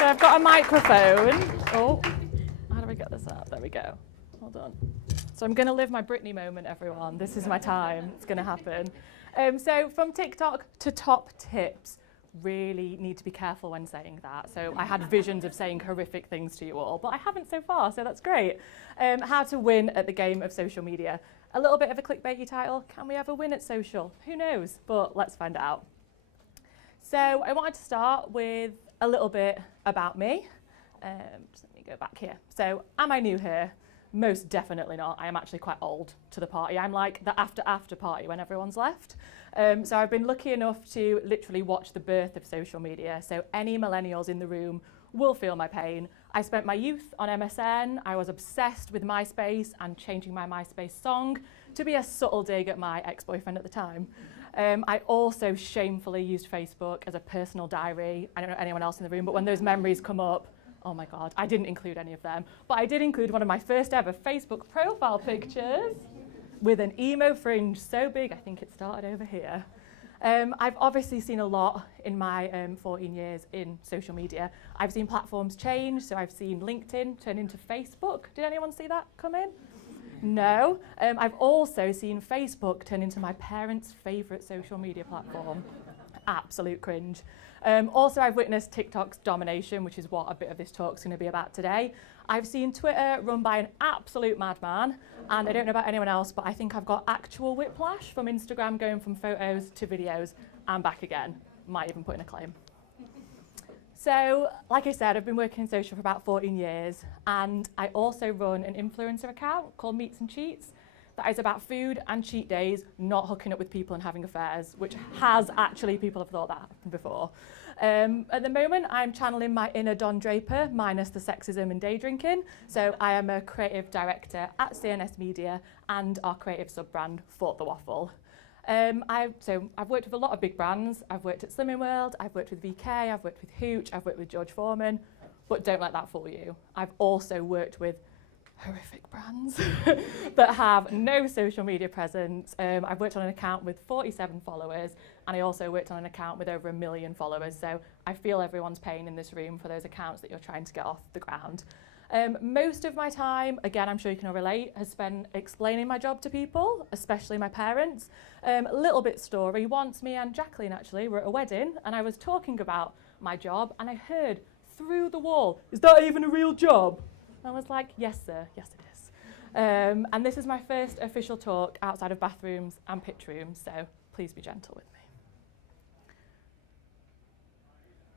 So I've got a microphone. Oh, how do we get this up? There we go. Hold on. So I'm going to live my Britney moment, everyone. This is my time. It's going to happen. So from TikTok to top tips, really need to be careful when saying that. So I had visions of saying horrific things to you all, but I haven't so far, so that's great. How to win at the game of social media. A little bit of a clickbaity title. Can we ever win at social? Who knows? But let's find out. So I wanted to start with a little bit about me. Just let me go back here. So am I new here? Most definitely not. I am actually quite old to the party. I'm like the after party when everyone's left. So I've been lucky enough to literally watch the birth of social media. So any millennials in the room will feel my pain. I spent my youth on MSN. I was obsessed with MySpace and changing my MySpace song to be a subtle dig at my ex-boyfriend at the time. I also shamefully used Facebook as a personal diary. I don't know anyone else in the room, but when those memories come up, oh my God, I didn't include any of them. But I did include one of my first ever Facebook profile pictures with an emo fringe so big, I think it started over here. I've obviously seen a lot in my 14 years in social media. I've seen platforms change, so I've seen LinkedIn turn into Facebook. Did anyone see that come in? No. I've also seen Facebook turn into my parents' favourite social media platform. Absolute cringe. Also, I've witnessed TikTok's domination, which is what a bit of this talk's going to be about today. I've seen Twitter run by an absolute madman, and I don't know about anyone else, but I think I've got actual whiplash from Instagram going from photos to videos and back again. Might even put in a claim. So, like I said, I've been working in social for about 14 years, and I also run an influencer account called Meets and Cheats. That is about food and cheat days, not hooking up with people and having affairs, which has actually, people have thought that happened before. At the moment, I'm channeling my inner Don Draper, minus the sexism and day drinking. So I am a creative director at CNS Media and our creative sub-brand, Fort the Waffle. I've worked with a lot of big brands. I've worked at Slimming World, I've worked with VK, I've worked with Hooch, I've worked with George Foreman, but don't let that fool you. I've also worked with horrific brands that have no social media presence. I've worked on an account with 47 followers, and I also worked on an account with over 1 million followers. So I feel everyone's pain in this room for those accounts that you're trying to get off the ground. Most of my time, again, I'm sure you can all relate, has spent explaining my job to people, especially my parents. A little bit story. Once me and Jacqueline actually were at a wedding, and I was talking about my job, and I heard through the wall, "Is that even a real job?" I was like, yes, sir, yes, it is. And this is my first official talk outside of bathrooms and pitch rooms, so please be gentle with me.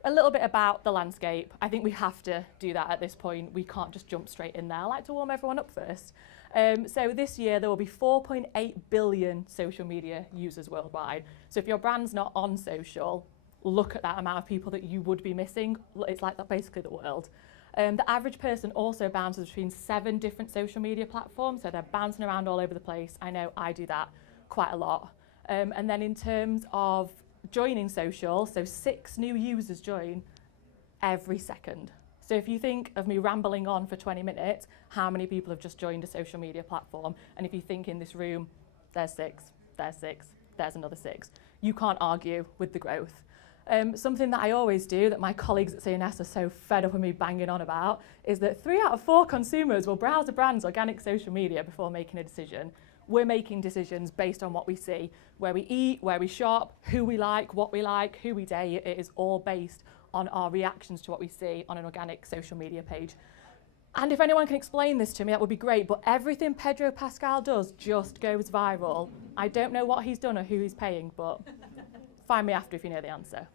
A little bit about the landscape. I think we have to do that at this point. We can't just jump straight in there. I like to warm everyone up first. So this year, there will be 4.8 billion social media users worldwide. So if your brand's not on social, look at that amount of people that you would be missing. It's like that basically the world. The average person also bounces between 7 different social media platforms, so they're bouncing around all over the place. I know I do that quite a lot. And then in terms of joining social, so 6 new users join every second. So if you think of me rambling on for 20 minutes, how many people have just joined a social media platform? And if you think in this room, there's 6, there's 6, there's another 6. You can't argue with the growth. Something that I always do, that my colleagues at CNS are so fed up with me banging on about, is that 3 out of 4 consumers will browse a brand's organic social media before making a decision. We're making decisions based on what we see, where we eat, where we shop, who we like, who we date. It is all based on our reactions to what we see on an organic social media page. And if anyone can explain this to me, that would be great, but everything Pedro Pascal does just goes viral. I don't know what he's done or who he's paying, but find me after if you know the answer.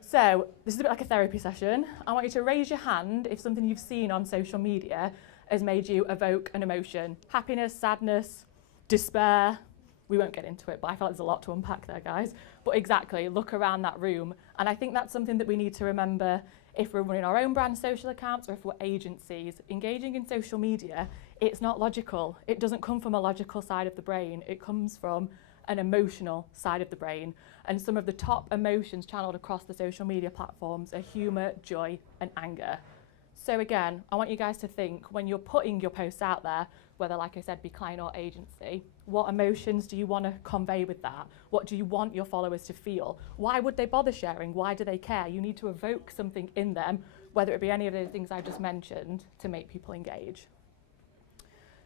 So this is a bit like a therapy session. I want you to raise your hand if something you've seen on social media has made you evoke an emotion. Happiness, sadness, despair. We won't get into it, but I feel like there's a lot to unpack there, guys. But exactly, look around that room. And I think that's something that we need to remember if we're running our own brand social accounts or if we're agencies. Engaging in social media, it's not logical. It doesn't come from a logical side of the brain. It comes from an emotional side of the brain. And some of the top emotions channeled across the social media platforms are humour, joy, and anger. So again, I want you guys to think when you're putting your posts out there, whether, like I said, be client or agency, what emotions do you want to convey with that? What do you want your followers to feel? Why would they bother sharing? Why do they care? You need to evoke something in them, whether it be any of the things I just mentioned, to make people engage.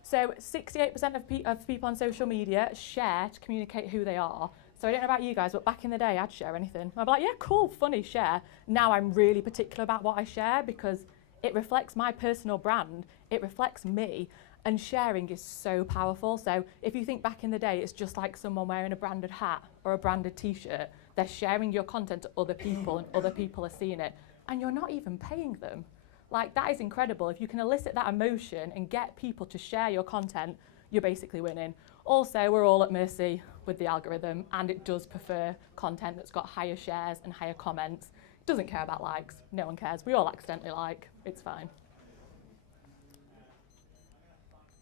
So 68% of people on social media share to communicate who they are. So I don't know about you guys, but back in the day, I'd share anything. I'd be like, yeah, cool, funny, share. Now I'm really particular about what I share because it reflects my personal brand. It reflects me. And sharing is so powerful. So if you think back in the day, it's just like someone wearing a branded hat or a branded t-shirt. They're sharing your content to other people and other people are seeing it. And you're not even paying them. Like, that is incredible. If you can elicit that emotion and get people to share your content, you're basically winning. Also, we're all at mercy with the algorithm, and it does prefer content that's got higher shares and higher comments. It doesn't care about likes. No one cares. We all accidentally like. It's fine.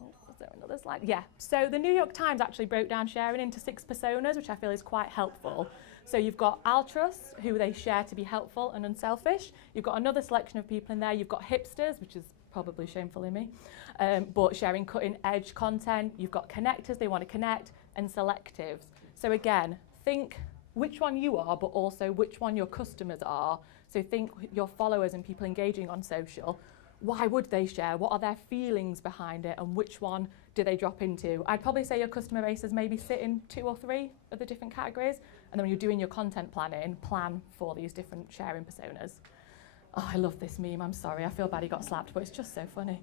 Was there another slide? Yeah. So the New York Times actually broke down sharing into 6 personas, which I feel is quite helpful. So you've got altruists, who they share to be helpful and unselfish. You've got another selection of people in there. You've got hipsters, which is probably shamefully me, but sharing cutting-edge content. You've got connectors, they want to connect, and selectives. So again, think which one you are, but also which one your customers are. So think your followers and people engaging on social. Why would they share? What are their feelings behind it? And which one do they drop into? I'd probably say your customer base is maybe sit in 2 or 3 of the different categories. And then when you're doing your content planning, plan for these different sharing personas. Oh, I love this meme. I'm sorry. I feel bad he got slapped, but it's just so funny.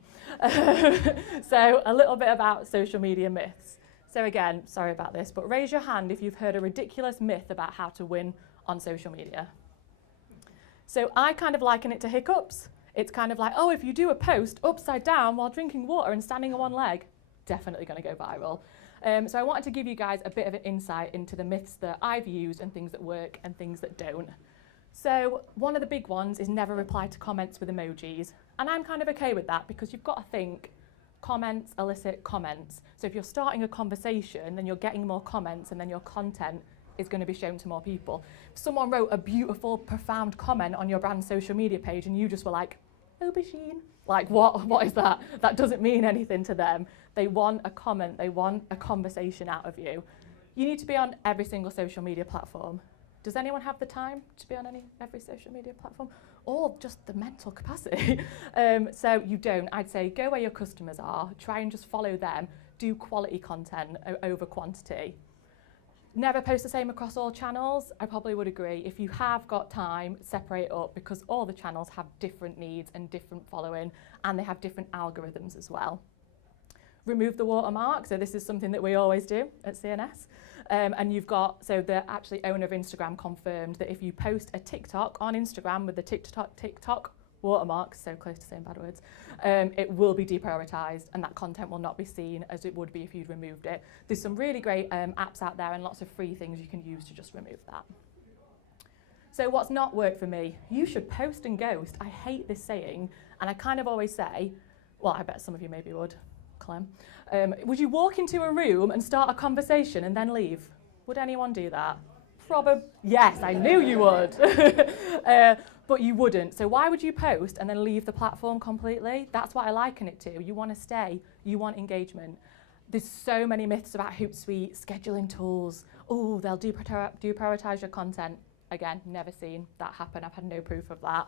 So a little bit about social media myths. So again, sorry about this, but raise your hand if you've heard a ridiculous myth about how to win on social media. So I kind of liken it to hiccups. It's kind of like, oh, if you do a post upside down while drinking water and standing on one leg, definitely going to go viral. So I wanted to give you guys a bit of an insight into the myths that I've used and things that work and things that don't. So one of the big ones is never reply to comments with emojis. And I'm kind of okay with that because you've got to think comments elicit comments. So if you're starting a conversation, then you're getting more comments and then your content is going to be shown to more people. If someone wrote a beautiful, profound comment on your brand social media page and you just were like, aubergine, like what is that? That doesn't mean anything to them. They want a comment, they want a conversation out of you. You need to be on every single social media platform. Does anyone have the time to be on every social media platform? Or just the mental capacity? So you don't. I'd say go where your customers are, try and just follow them, do quality content over quantity. Never post the same across all channels. I probably would agree. If you have got time, separate it up because all the channels have different needs and different following, and they have different algorithms as well. Remove the watermark. So this is something that we always do at CNS. And you've got, so the actually owner of Instagram confirmed that if you post a TikTok on Instagram with the TikTok watermark, so close to saying bad words, it will be deprioritized and that content will not be seen as it would be if you'd removed it. There's some really great apps out there and lots of free things you can use to just remove that. So what's not worked for me? You should post and ghost. I hate this saying, and I kind of always say, well, I bet some of you maybe would, Clem. Would you walk into a room and start a conversation and then leave? Would anyone do that? Probably. Yes, I knew you would. But you wouldn't. So why would you post and then leave the platform completely? That's what I liken it to. You want to stay. You want engagement. There's so many myths about Hootsuite, scheduling tools. Oh, they'll deprioritize your content. Again, never seen that happen. I've had no proof of that.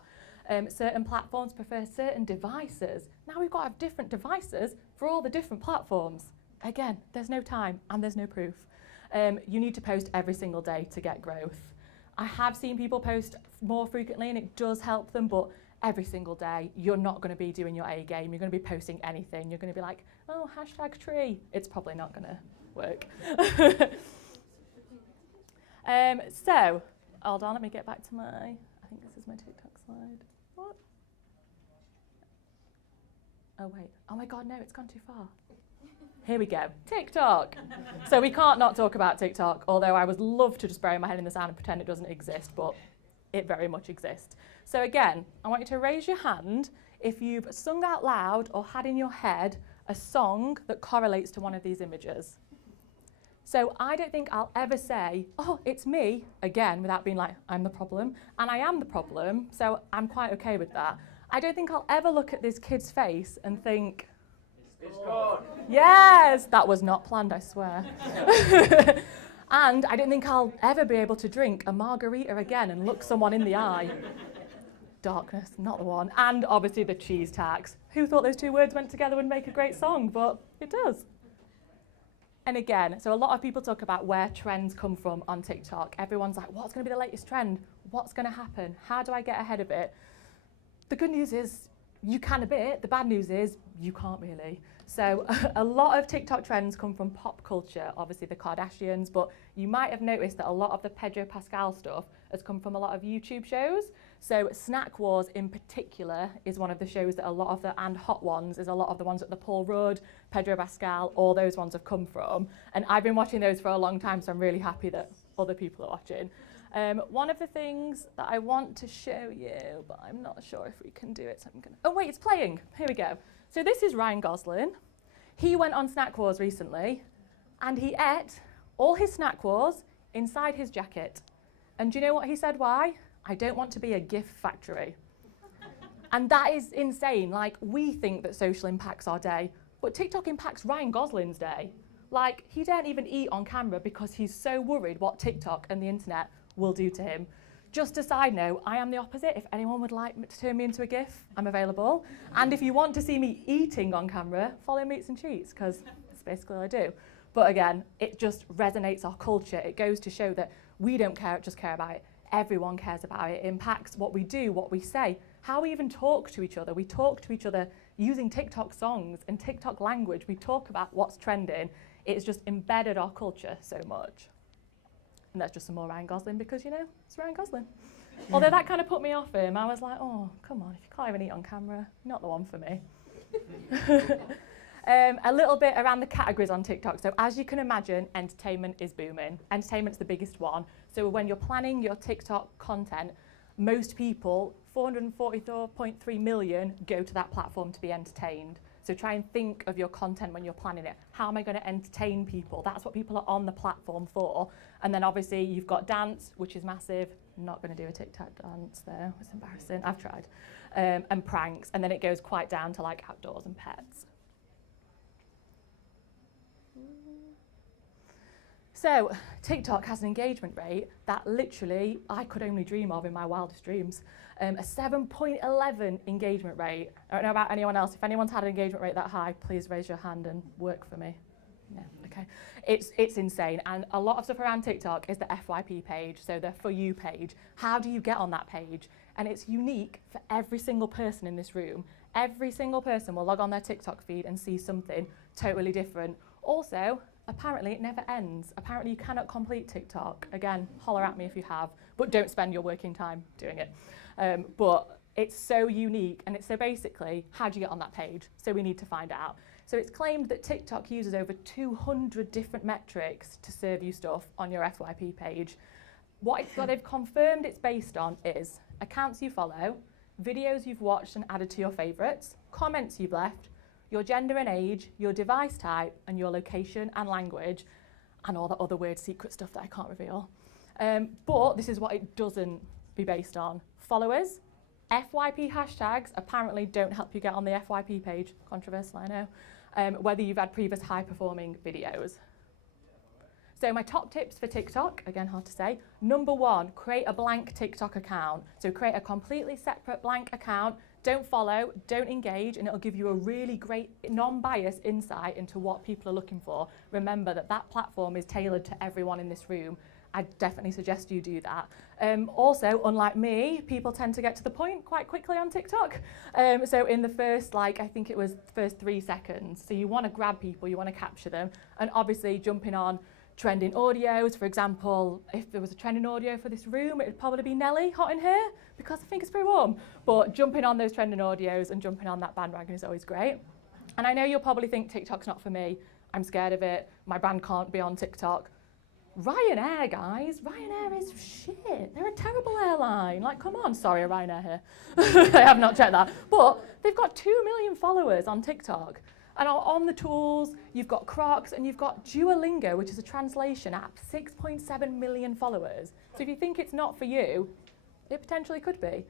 Certain platforms prefer certain devices. Now we've got to have different devices for all the different platforms. Again, there's no time and there's no proof. You need to post every single day to get growth. I have seen people post more frequently and it does help them, but every single day you're not going to be doing your A game. You're going to be posting anything. You're going to be like, oh, #tree. It's probably not going to work. So, hold on, let me get back to I think this is my TikTok slide. What? Oh wait, oh my God, no, it's gone too far. Here we go, TikTok. So we can't not talk about TikTok, although I would love to just bury my head in the sand and pretend it doesn't exist, but it very much exists. So again, I want you to raise your hand if you've sung out loud or had in your head a song that correlates to one of these images. So I don't think I'll ever say, oh, it's me, again, without being like, I'm the problem. And I am the problem, so I'm quite okay with that. I don't think I'll ever look at this kid's face and think, it's gone. yes, that was not planned, I swear. And I don't think I'll ever be able to drink a margarita again and look someone in the eye. Darkness, not the one. And obviously the cheese tax. Who thought those two words went together and make a great song? But it does. And again, so a lot of people talk about where trends come from on TikTok. Everyone's like, what's going to be the latest trend? What's going to happen? How do I get ahead of it? The good news is you can a bit. The bad news is you can't really. So a lot of TikTok trends come from pop culture, obviously the Kardashians, but you might have noticed that a lot of the Pedro Pascal stuff has come from a lot of YouTube shows. So Snack Wars in particular is one of the shows that a lot of and Hot Ones is a lot of the ones that the Paul Rudd, Pedro Pascal, all those ones have come from. And I've been watching those for a long time, so I'm really happy that other people are watching. One of the things that I want to show you, but I'm not sure if we can do it, so I'm gonna, oh wait, it's playing. Here we go. So this is Ryan Gosling. He went on Snack Wars recently, and he ate all his Snack Wars inside his jacket. And do you know what he said why? I don't want to be a GIF factory. And that is insane. Like, we think that social impacts our day, but TikTok impacts Ryan Gosling's day. Like, he daren't even eat on camera because he's so worried what TikTok and the internet will do to him. Just a side note, I am the opposite. If anyone would like to turn me into a GIF, I'm available. And if you want to see me eating on camera, follow Meats and Cheats, because that's basically what I do. But again, it just resonates our culture. It goes to show that we don't just care about it. Everyone cares about it. It impacts what we do, what we say, how we even talk to each other. We talk to each other using TikTok songs and TikTok language. We talk about what's trending. It's just embedded our culture so much. And that's just some more Ryan Gosling because, you know, it's Ryan Gosling. Although that kind of put me off him. I was like, oh, come on, if you can't even eat on camera, you're not the one for me. A little bit around the categories on TikTok. So as you can imagine, entertainment is booming. Entertainment's the biggest one. So when you're planning your TikTok content, most people, 444.3 million, go to that platform to be entertained. So try and think of your content when you're planning it. How am I going to entertain people? That's what people are on the platform for. And then obviously you've got dance, which is massive. I'm not going to do a TikTok dance there. It's embarrassing. I've tried. And pranks. And then it goes quite down to like outdoors and pets. So TikTok has an engagement rate that literally I could only dream of in my wildest dreams. A 7.11 engagement rate. I don't know about anyone else. If anyone's had an engagement rate that high, please raise your hand and work for me. No, okay. It's insane. And a lot of stuff around TikTok is the FYP page, so the For You page. How do you get on that page? And it's unique for every single person in this room. Every single person will log on their TikTok feed and see something totally different. Also, apparently it never ends. Apparently you cannot complete TikTok. Again, holler at me if you have, but don't spend your working time doing it. But it's so unique, and it's so basically, how do you get on that page? So we need to find out. So it's claimed that TikTok uses over 200 different metrics to serve you stuff on your FYP page. What they've confirmed it's based on is accounts you follow, videos you've watched and added to your favourites, comments you've left, your gender and age, your device type, and your location and language, and all that other weird secret stuff that I can't reveal. But this is what it doesn't be based on. Followers, FYP hashtags apparently don't help you get on the FYP page. Controversial, I know. Whether you've had previous high-performing videos. So my top tips for TikTok, again, hard to say. Number one, create a blank TikTok account. So create a completely separate blank account. Don't follow, don't engage, and it'll give you a really great non-biased insight into what people are looking for. Remember that that platform is tailored to everyone in this room. I definitely suggest you do that. Also, unlike me, people tend to get to the point quite quickly on TikTok. So in the first, I think it was the first 3 seconds. So you want to grab people, you want to capture them. And obviously jumping on trending audios. For example, if there was a trending audio for this room, it would probably be Nelly, Hot in Here, because I think it's pretty warm. But jumping on those trending audios and jumping on that bandwagon is always great. And I know you'll probably think TikTok's not for me. I'm scared of it. My brand can't be on TikTok. Ryanair, guys. Ryanair is shit. They're a terrible airline. Like, come on. Sorry, Ryanair here. I have not checked that. But they've got 2 million followers on TikTok. And on the tools, you've got Crocs and you've got Duolingo, which is a translation app, 6.7 million followers. So if you think it's not for you, it potentially could be.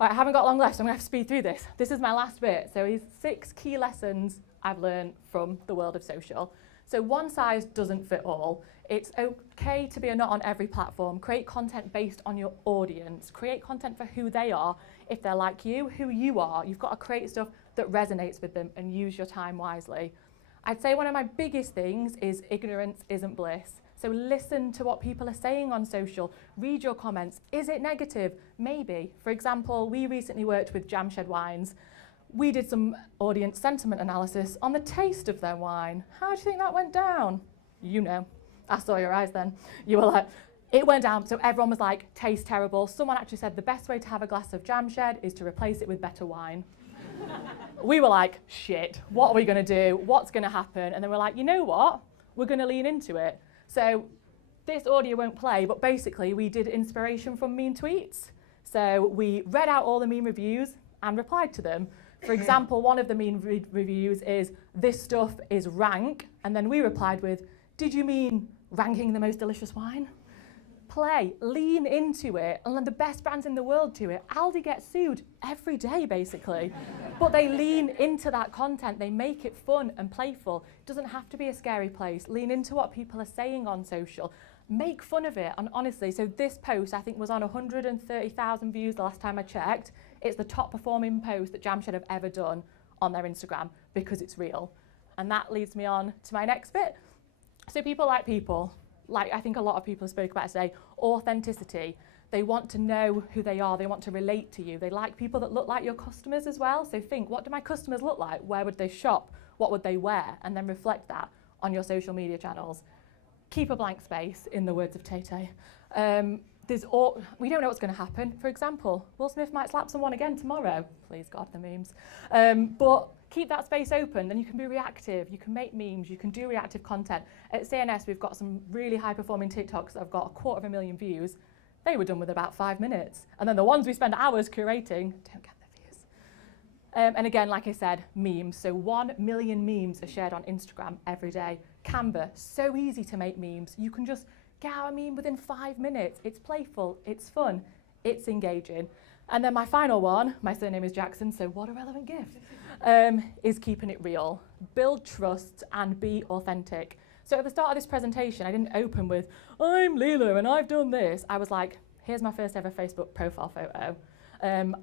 Right, I haven't got long left, so I'm going to have to speed through this. This is my last bit. So here's 6 key lessons I've learned from the world of social. So one size doesn't fit all. It's okay to be a not on every platform. Create content based on your audience. Create content for who they are. If they're like you, who you are. You've got to create stuff that resonates with them and use your time wisely. I'd say one of my biggest things is ignorance isn't bliss. So listen to what people are saying on social. Read your comments. Is it negative? Maybe. For example, we recently worked with Jamshed Wines. We did some audience sentiment analysis on the taste of their wine. How do you think that went down? You know. I saw your eyes then. You were like, it went down. So everyone was like, tastes terrible. Someone actually said the best way to have a glass of Jamshed is to replace it with better wine. We were like, shit, what are we going to do? What's going to happen? And then we're like, you know what? We're going to lean into it. So this audio won't play, but basically we did inspiration from meme tweets. So we read out all the meme reviews and replied to them. For example, one of the meme reviews is, this stuff is rank. And then we replied with, did you mean ranking the most delicious wine? Play, lean into it, and let the best brands in the world do it. Aldi gets sued every day, basically. But they lean into that content. They make it fun and playful. It doesn't have to be a scary place. Lean into what people are saying on social. Make fun of it. And honestly, so this post, I think, was on 130,000 views the last time I checked. It's the top performing post that Jamshed have ever done on their Instagram because it's real. And that leads me on to my next bit. So people like people. Like I think a lot of people spoke about today, authenticity. They want to know who they are. They want to relate to you. They like people that look like your customers as well. So think, what do my customers look like? Where would they shop? What would they wear? And then reflect that on your social media channels. Keep a blank space, in the words of Tay-Tay. We don't know what's going to happen. For example, Will Smith might slap someone again tomorrow. Please God, the memes. But keep that space open, then you can be reactive, you can make memes, you can do reactive content. At CNS, we've got some really high-performing TikToks that have got 250,000 views. They were done with about 5 minutes. And then the ones we spend hours curating don't get the views. And again, like I said, memes. So 1 million memes are shared on Instagram every day. Canva, so easy to make memes. You can just get out a meme within 5 minutes. It's playful, it's fun, it's engaging. And then my final one, my surname is Jackson, so what a relevant gift, is keeping it real. Build trust and be authentic. So at the start of this presentation, I didn't open with, I'm Leela and I've done this. I was like, here's my first ever Facebook profile photo.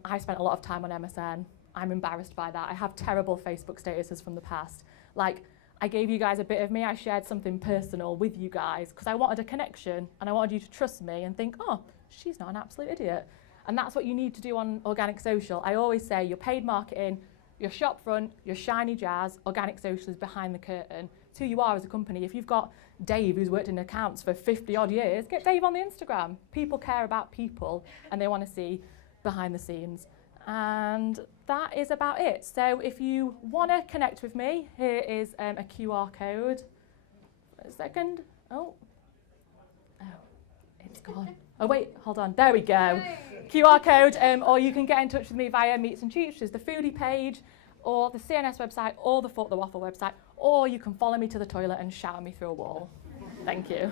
I spent a lot of time on MSN. I'm embarrassed by that. I have terrible Facebook statuses from the past. Like, I gave you guys a bit of me. I shared something personal with you guys because I wanted a connection and I wanted you to trust me and think, oh, she's not an absolute idiot. And that's what you need to do on organic social. I always say your paid marketing, your shop front, your shiny jazz, organic social is behind the curtain. It's who you are as a company. If you've got Dave who's worked in accounts for 50 odd years, get Dave on the Instagram. People care about people and they want to see behind the scenes. And that is about it. So if you want to connect with me, here is a QR code. A second. Oh, it's gone. Oh wait, hold on. There we go. QR code, or you can get in touch with me via Meats and Cheats, which is the foodie page, or the CNS website, or the Fork the Waffle website, or you can follow me to the toilet and shower me through a wall. Thank you.